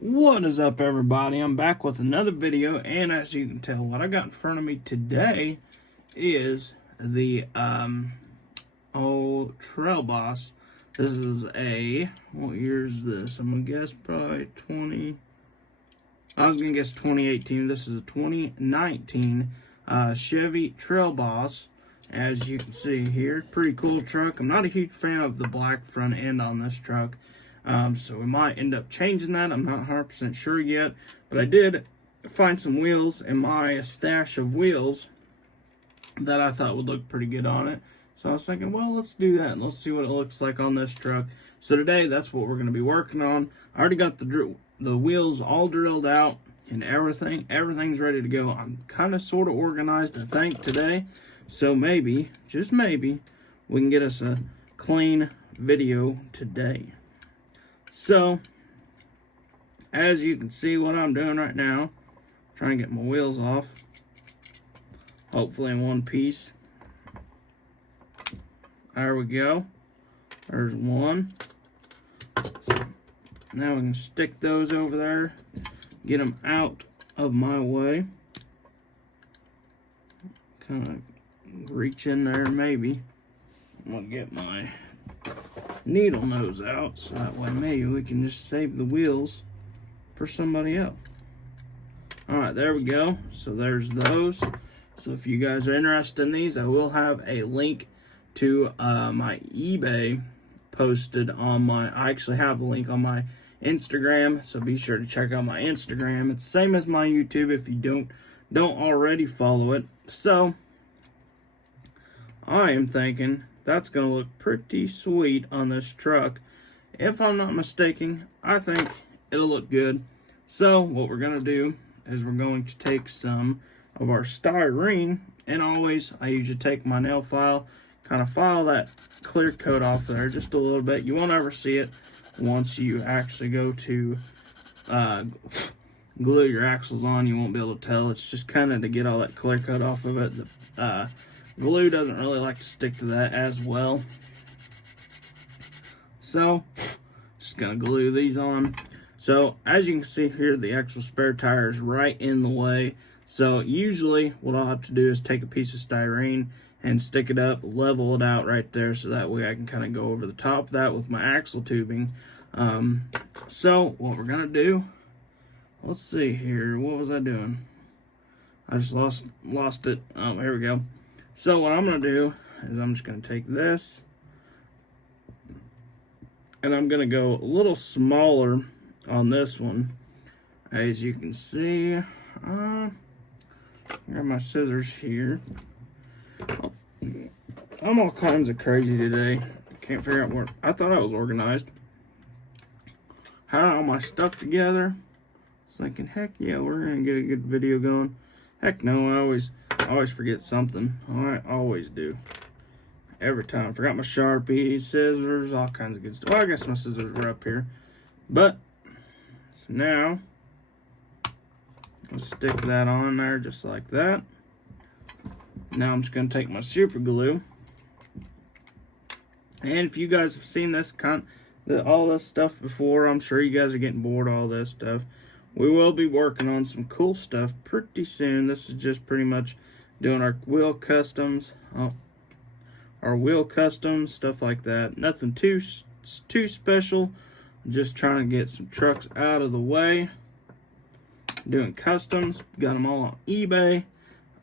What is up, everybody? I'm back with another video, and as you can tell, what I got in front of me today is the old Trail Boss. This is what year is this? I'm gonna guess probably I was gonna guess 2018. This is a 2019 Chevy Trail Boss. As you can see here, pretty cool truck. I'm not a huge fan of the black front end on this truck. So we might end up changing that. I'm not 100% sure yet, but I did find some wheels in my stash of wheels that I thought would look pretty good on it. So I was thinking, well, let's do that and let's see what it looks like on this truck. So today, that's what we're going to be working on. I already got the wheels all drilled out and everything. Everything's ready to go. I'm kind of sort of organized, I think, today. So maybe, just maybe, we can get us a clean video today. So, as you can see what I'm doing right now, trying to get my wheels off, hopefully in one piece. There we go. There's one. So now we can stick those over there, get them out of my way. Kind of reach in there maybe. I'm going to get my needle nose out, so that way maybe we can just save the wheels for somebody else. Alright, there we go. So there's those. So if you guys are interested in these, I will have a link to my eBay posted on I actually have a link on my Instagram, so be sure to check out my Instagram. It's the same as my YouTube if you don't already follow it. So I am thinking that's going to look pretty sweet on this truck. If I'm not mistaken, I think it'll look good. So what we're going to do is we're going to take some of our styrene, and I usually take my nail file, kind of file that clear coat off there just a little bit. You won't ever see it once you actually go to glue your axles on. You won't be able to tell. It's just kind of to get all that clear coat off of it. The glue doesn't really like to stick to that as well. So, just gonna glue these on. So, as you can see here, the actual spare tire is right in the way. So, usually what I'll have to do is take a piece of styrene and stick it up, level it out right there, so that way I can kind of go over the top of that with my axle tubing. So, what we're gonna do, let's see here, what was I doing? I just lost it. Oh, here we go. So what I'm going to do is I'm just going to take this and I'm going to go a little smaller on this one. As you can see, I got my scissors here. I'm all kinds of crazy today. Can't figure out where. I thought I was organized. Had all my stuff together. I was thinking, heck yeah, we're going to get a good video going. Heck no, I always forget something. I always do. Every time. Forgot my Sharpie, scissors, all kinds of good stuff. Well, I guess my scissors were up here. But, so now, I'll stick that on there just like that. Now I'm just going to take my super glue. And if you guys have seen this all this stuff before, I'm sure you guys are getting bored of all this stuff. We will be working on some cool stuff pretty soon. This is just pretty much doing our wheel customs, stuff like that. Nothing too special. Just trying to get some trucks out of the way. Doing customs. Got them all on eBay.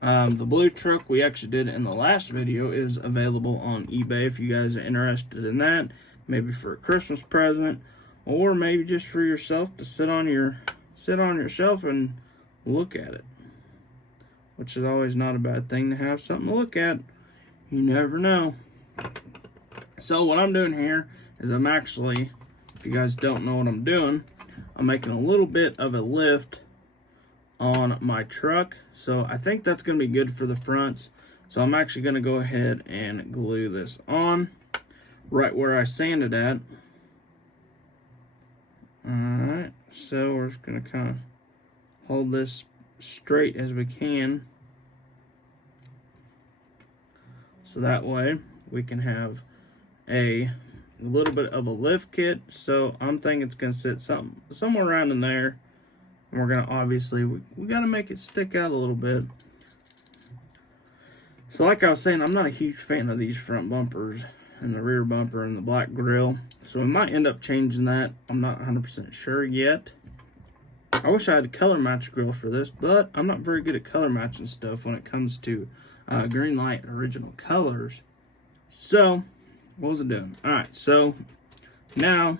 The blue truck we actually did in the last video is available on eBay if you guys are interested in that. Maybe for a Christmas present, or maybe just for yourself to sit on your shelf and look at it, which is always not a bad thing to have something to look at. You never know. So what I'm doing here is I'm actually, if you guys don't know what I'm doing, I'm making a little bit of a lift on my truck. So I think that's going to be good for the fronts. So I'm actually going to go ahead and glue this on right where I sanded at. Alright, so we're just going to kind of hold this straight as we can. So that way we can have a a little bit of a lift kit, so I'm thinking it's going to sit somewhere around in there. And we're going to obviously, we got to make it stick out a little bit. So like I was saying, I'm not a huge fan of these front bumpers and the rear bumper and the black grille. So we might end up changing that. I'm not 100% sure yet. I wish I had a color match grill for this, but I'm not very good at color matching stuff when it comes to green light original colors. So, what was it doing? Alright, so now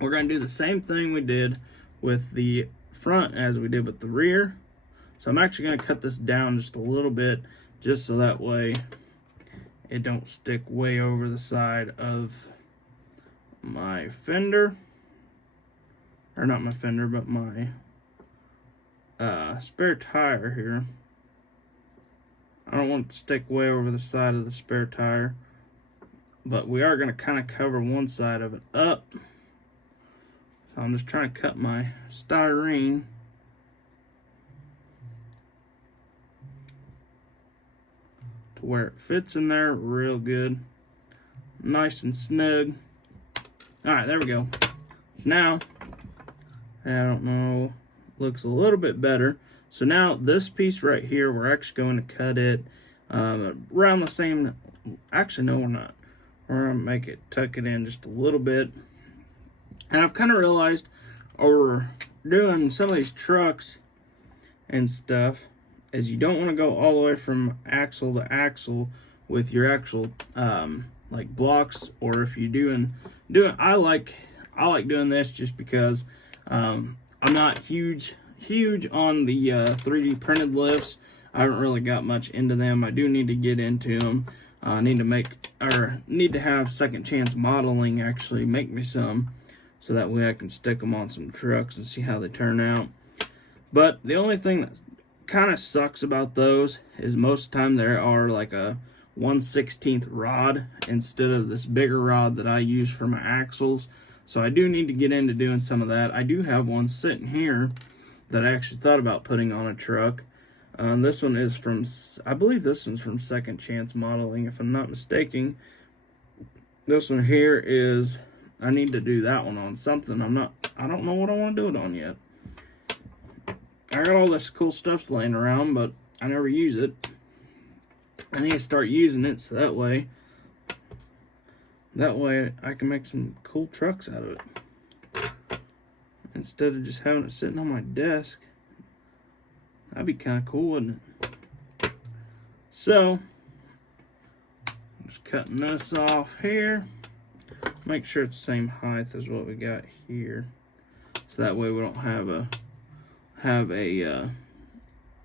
we're going to do the same thing we did with the front as we did with the rear. So I'm actually going to cut this down just a little bit, just so that way it don't stick way over the side of my fender. Or not my fender, but my spare tire here. I don't want it to stick way over the side of the spare tire, but we are going to kind of cover one side of it up. So I'm just trying to cut my styrene to where it fits in there real good, nice and snug. Alright, there we go. So now, I don't know, looks a little bit better. So now this piece right here, we're actually going to cut it around the same, actually no we're not. We're going to make it, tuck it in just a little bit. And I've kind of realized over doing some of these trucks and stuff is you don't want to go all the way from axle to axle with your actual like blocks, or if you doing I like doing this just because I'm not huge on the 3D printed lifts. I haven't really got much into them. I do need to get into them. I need to have Second Chance Modeling actually make me some, so that way I can stick them on some trucks and see how they turn out. But the only thing that kind of sucks about those is most of the time there are like a 1/16 rod instead of this bigger rod that I use for my axles. So I do need to get into doing some of that. I do have one sitting here that I actually thought about putting on a truck. This one is from, I believe this one's from Second Chance Modeling, if I'm not mistaken. This one here is, I need to do that one on something. I don't know what I want to do it on yet. I got all this cool stuff laying around, but I never use it. I need to start using it so that way I can make some cool trucks out of it, instead of just having it sitting on my desk. That'd be kind of cool, wouldn't it? So, I'm just cutting this off here. Make sure it's the same height as what we got here, so that way we don't have a oh,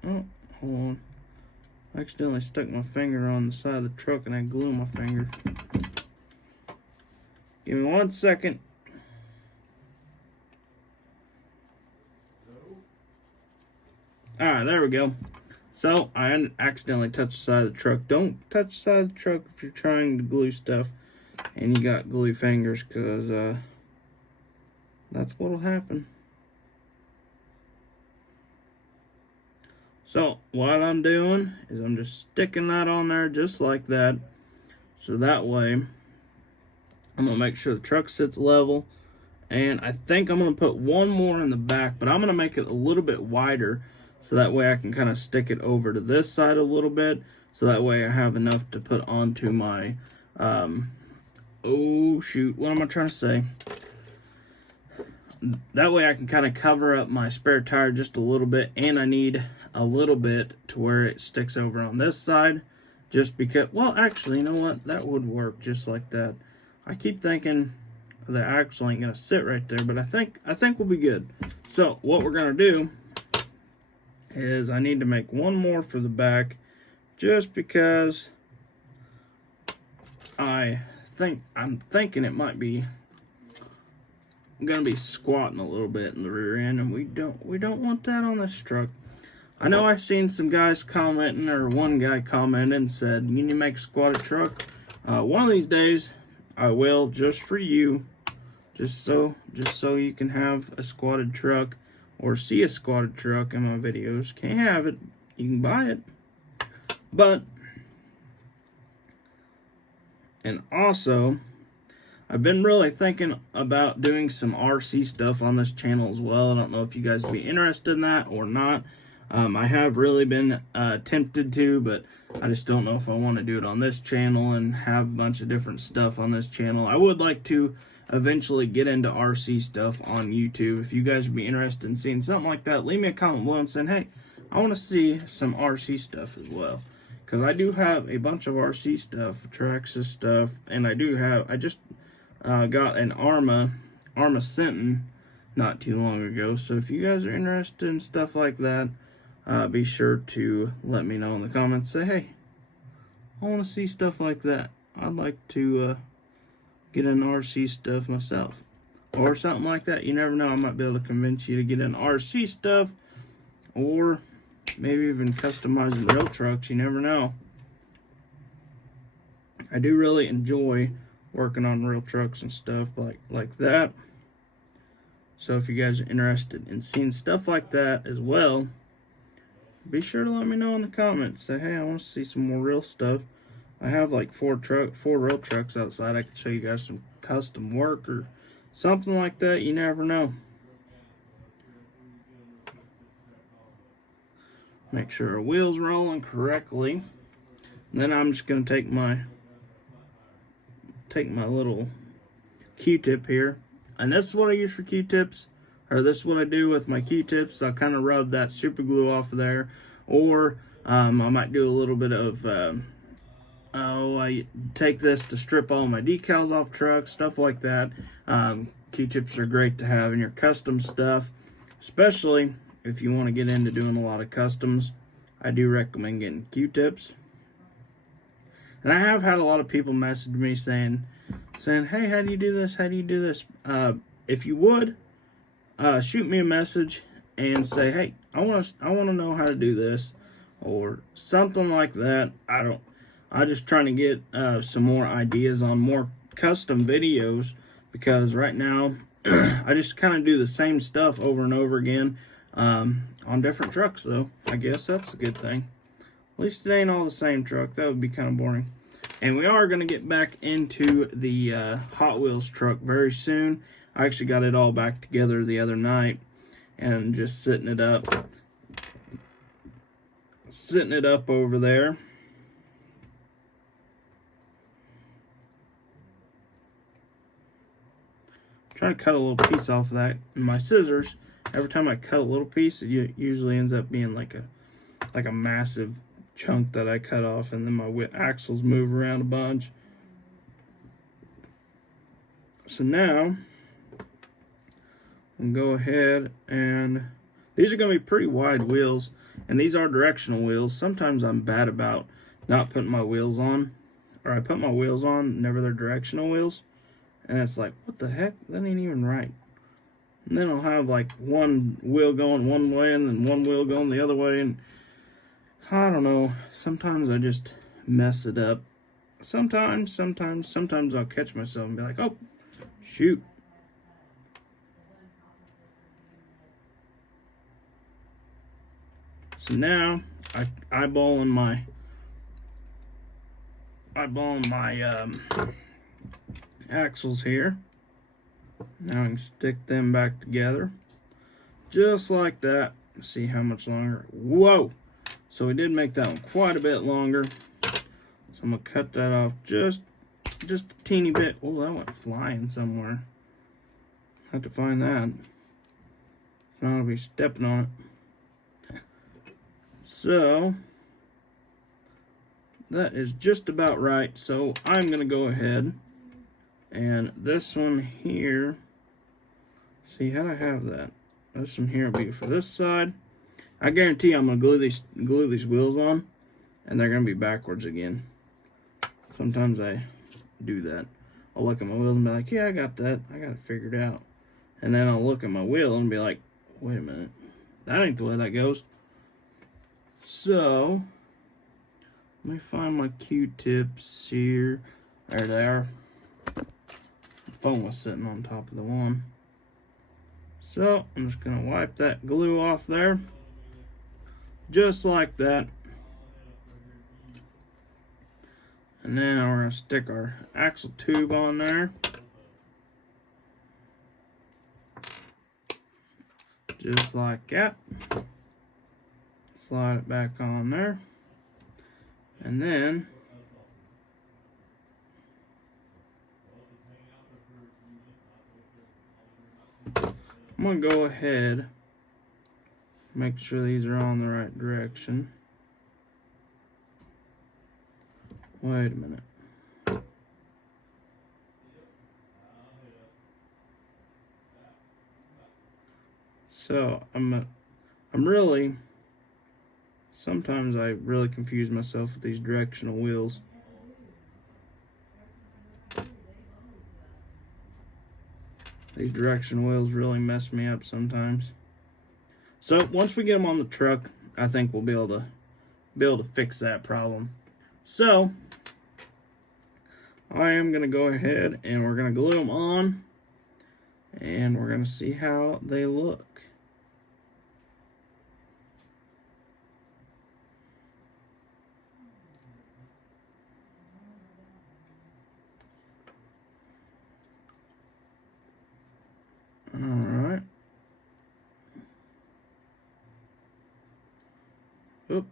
hold on. I accidentally stuck my finger on the side of the truck and I glue my finger. Give me 1 second. Alright, there we go. So, I accidentally touched the side of the truck. Don't touch the side of the truck if you're trying to glue stuff and you got glue fingers, because that's what'll happen. So, what I'm doing is I'm just sticking that on there just like that. So that way, I'm going to make sure the truck sits level. And I think I'm going to put one more in the back, but I'm going to make it a little bit wider, so that way I can kind of stick it over to this side a little bit. So that way I have enough to put onto my, oh shoot, what am I trying to say? That way I can kind of cover up my spare tire just a little bit, and I need a little bit to where it sticks over on this side, just because, well, actually, you know what? That would work just like that. I keep thinking the axle ain't gonna sit right there, but I think we'll be good. So what we're gonna do is I need to make one more for the back, just because I'm thinking it might be gonna be squatting a little bit in the rear end, and we don't want that on this truck. I know I've seen some guys commenting, or one guy commented and said, "You need to make a squatted truck." One of these days I will, just for you, just so you can have a squatted truck or see a squatted truck in my videos. Can't have it, you can buy it. But, and also, I've been really thinking about doing some RC stuff on this channel as well. I don't know if you guys would be interested in that or not. I have really been tempted to, but I just don't know if I want to do it on this channel and have a bunch of different stuff on this channel. I would like to eventually get into RC stuff on YouTube. If you guys would be interested in seeing something like that, leave me a comment below and saying, hey, I want to see some RC stuff as well. Because I do have a bunch of RC stuff, Traxxas stuff, and I just got an Arma Sentin not too long ago. So if you guys are interested in stuff like that, be sure to let me know in the comments. Say, hey, I want to see stuff like that. I'd like to get an RC stuff myself. Or something like that. You never know. I might be able to convince you to get an RC stuff. Or maybe even customizing real trucks. You never know. I do really enjoy working on real trucks and stuff like that. So if you guys are interested in seeing stuff like that as well, be sure to let me know in the comments. Say, hey, I want to see some more real stuff. I have like four real trucks outside. I can show you guys some custom work or something like that. You never know. Make sure our wheel's rolling correctly. And then I'm just gonna take my little Q-tip here, and this is what I use for Q-tips, or this is what I do with my Q-tips. I kind of rub that super glue off of there, or I might do a little bit of I take this to strip all my decals off trucks, stuff like that. Q-tips are great to have in your custom stuff, especially if you want to get into doing a lot of customs. I do recommend getting Q-tips. And I have had a lot of people message me saying, hey, how do you do this? How do you do this? If you would, shoot me a message and say, hey, I want to know how to do this, or something like that. I'm just trying to get some more ideas on more custom videos, because right now I just kind of do the same stuff over and over again on different trucks, though. I guess that's a good thing. At least it ain't all the same truck. That would be kind of boring. And we are going to get back into the Hot Wheels truck very soon. I actually got it all back together the other night and just sitting it up over there. I'm trying to cut a little piece off of that. And my scissors, every time I cut a little piece, it usually ends up being like a massive chunk that I cut off, and then my axles move around a bunch. So now I'm gonna go ahead, and these are gonna be pretty wide wheels, and these are directional wheels. Sometimes I'm bad about not putting my wheels on, or I put my wheels on, never they're directional wheels, and it's like, what the heck? That ain't even right. And then I'll have like one wheel going one way and then one wheel going the other way, and I don't know. Sometimes I just mess it up. Sometimes I'll catch myself and be like, oh, shoot. So now I eyeballing my axles here. Now I can stick them back together, just like that. Let's see how much longer. Whoa! So we did make that one quite a bit longer. So I'm gonna cut that off just a teeny bit. Oh, that went flying somewhere. Have to find that. I'll be stepping on it. So that is just about right. So I'm gonna go ahead, and this one here. See, how do I have that? This one here will be for this side. I guarantee I'm gonna glue these wheels on, and they're gonna be backwards again. Sometimes I do that. I'll look at my wheels and be like, yeah, I got that. I got it figured out. And then I'll look at my wheel and be like, wait a minute. That ain't the way that goes. So, let me find my Q-tips here. There they are. The phone was sitting on top of the one. So, I'm just gonna wipe that glue off there. Just like that. And now we're going to stick our axle tube on there. Just like that. Slide it back on there. And then I'm going to go ahead, make sure these are on the right direction. Wait a minute. So I'm really, sometimes I really confuse myself with these directional wheels. These directional wheels really mess me up sometimes. So once we get them on the truck, I think we'll be able to fix that problem. So I am going to go ahead and we're going to glue them on, and we're going to see how they look. Alright. Oop.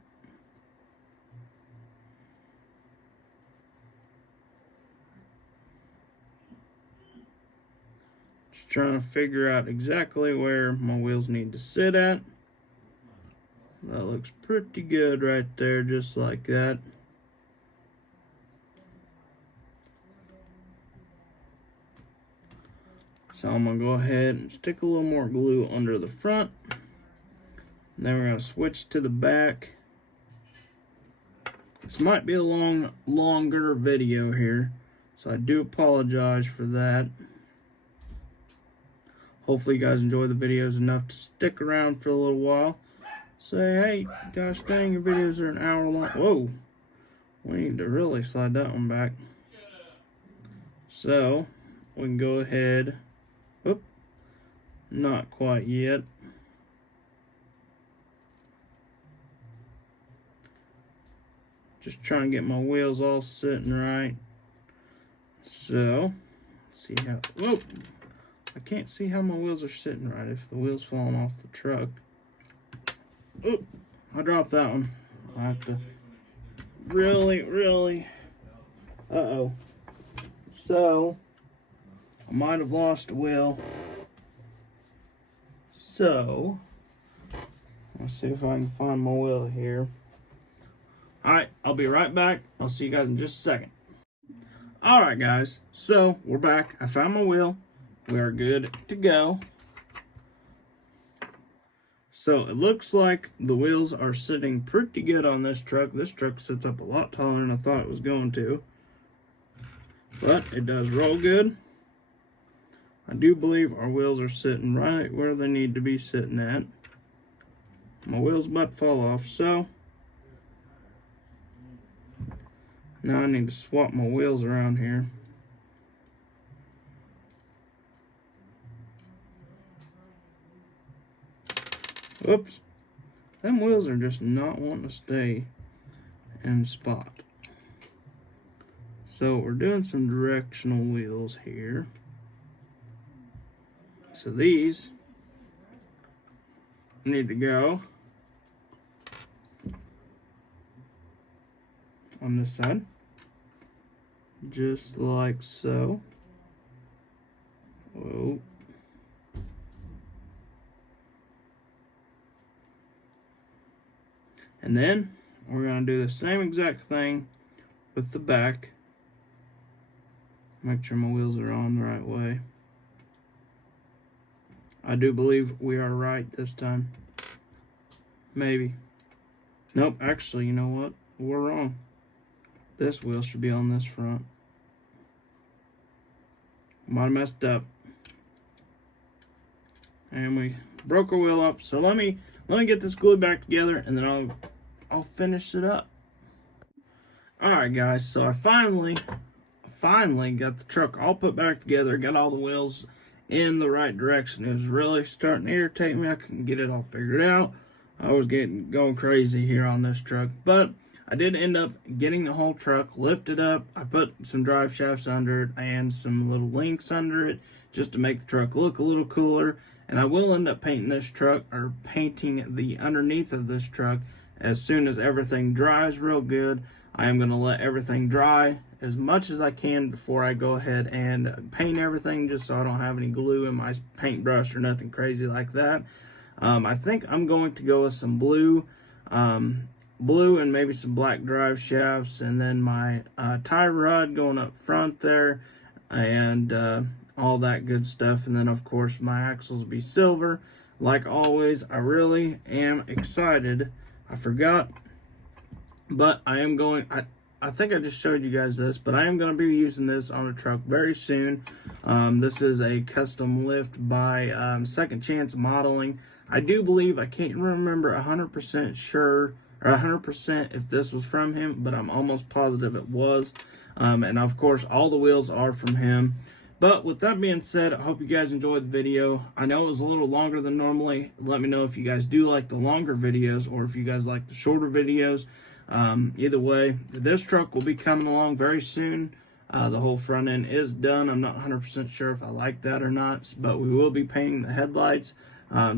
Just trying to figure out exactly where my wheels need to sit at. That looks pretty good right there, just like that. So I'm going to go ahead and stick a little more glue under the front. And then we're going to switch to the back. This might be a longer video here, so I do apologize for that. Hopefully you guys enjoy the videos enough to stick around for a little while. Say, hey, gosh dang, your videos are an hour long. Whoa, we need to really slide that one back. So we can go ahead. Whoop, not quite yet. Just trying to get my wheels all sitting right. So, let's see how, whoa, I can't see how my wheels are sitting right if the wheel's falling off the truck. Oop, I dropped that one. I have to really, uh-oh. So, I might have lost a wheel. So, let's see if I can find my wheel here. Alright, I'll be right back. I'll see you guys in just a second. Alright guys, so we're back. I found my wheel. We are good to go. So it looks like the wheels are sitting pretty good on this truck. This truck sits up a lot taller than I thought it was going to. But it does roll good. I do believe our wheels are sitting right where they need to be sitting at. My wheels about to fall off, so now I need to swap my wheels around here. Whoops. Them wheels are just not wanting to stay in spot. So we're doing some directional wheels here. So these need to go on this side, just like so. Whoa. And then we're going to do the same exact thing with the back. Make sure my wheels are on the right way. I do believe we are right this time. Maybe. Nope, actually, you know what? We're wrong. This wheel should be on this front. Might have messed up. And we broke our wheel up. So let me get this glued back together, and then I'll finish it up. Alright guys, so I finally got the truck all put back together, got all the wheels in the right direction. It was really starting to irritate me. I couldn't get it all figured out. I was going crazy here on this truck, but I did end up getting the whole truck lifted up. I put some drive shafts under it and some little links under it just to make the truck look a little cooler. And I will end up painting this truck, or painting the underneath of this truck, as soon as everything dries real good. I am going to let everything dry as much as I can before I go ahead and paint everything, just so I don't have any glue in my paintbrush or nothing crazy like that. I think I'm going to go with some blue and maybe some black drive shafts, and then my tie rod going up front there, and all that good stuff. And then of course my axles will be silver like always. I really am excited. I forgot, but I am going, I think I just showed you guys this, but I am going to be using this on a truck very soon. This is a custom lift by Second Chance Modeling. I do believe, I can't remember 100% sure, or 100% if this was from him, but I'm almost positive it was. And of course, all the wheels are from him. But with that being said, I hope you guys enjoyed the video. I know it was a little longer than normally. Let me know if you guys do like the longer videos, or if you guys like the shorter videos. Either way, this truck will be coming along very soon. The whole front end is done. I'm not 100% sure if I like that or not, but we will be painting the headlights,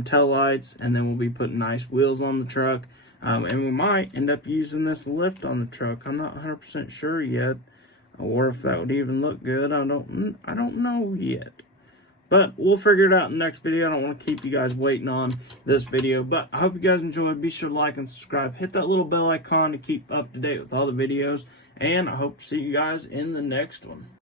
tail lights, and then we'll be putting nice wheels on the truck. And we might end up using this lift on the truck. I'm not 100% sure yet, or if that would even look good. I don't know yet. But we'll figure it out in the next video. I don't want to keep you guys waiting on this video. But I hope you guys enjoyed. Be sure to like and subscribe. Hit that little bell icon to keep up to date with all the videos. And I hope to see you guys in the next one.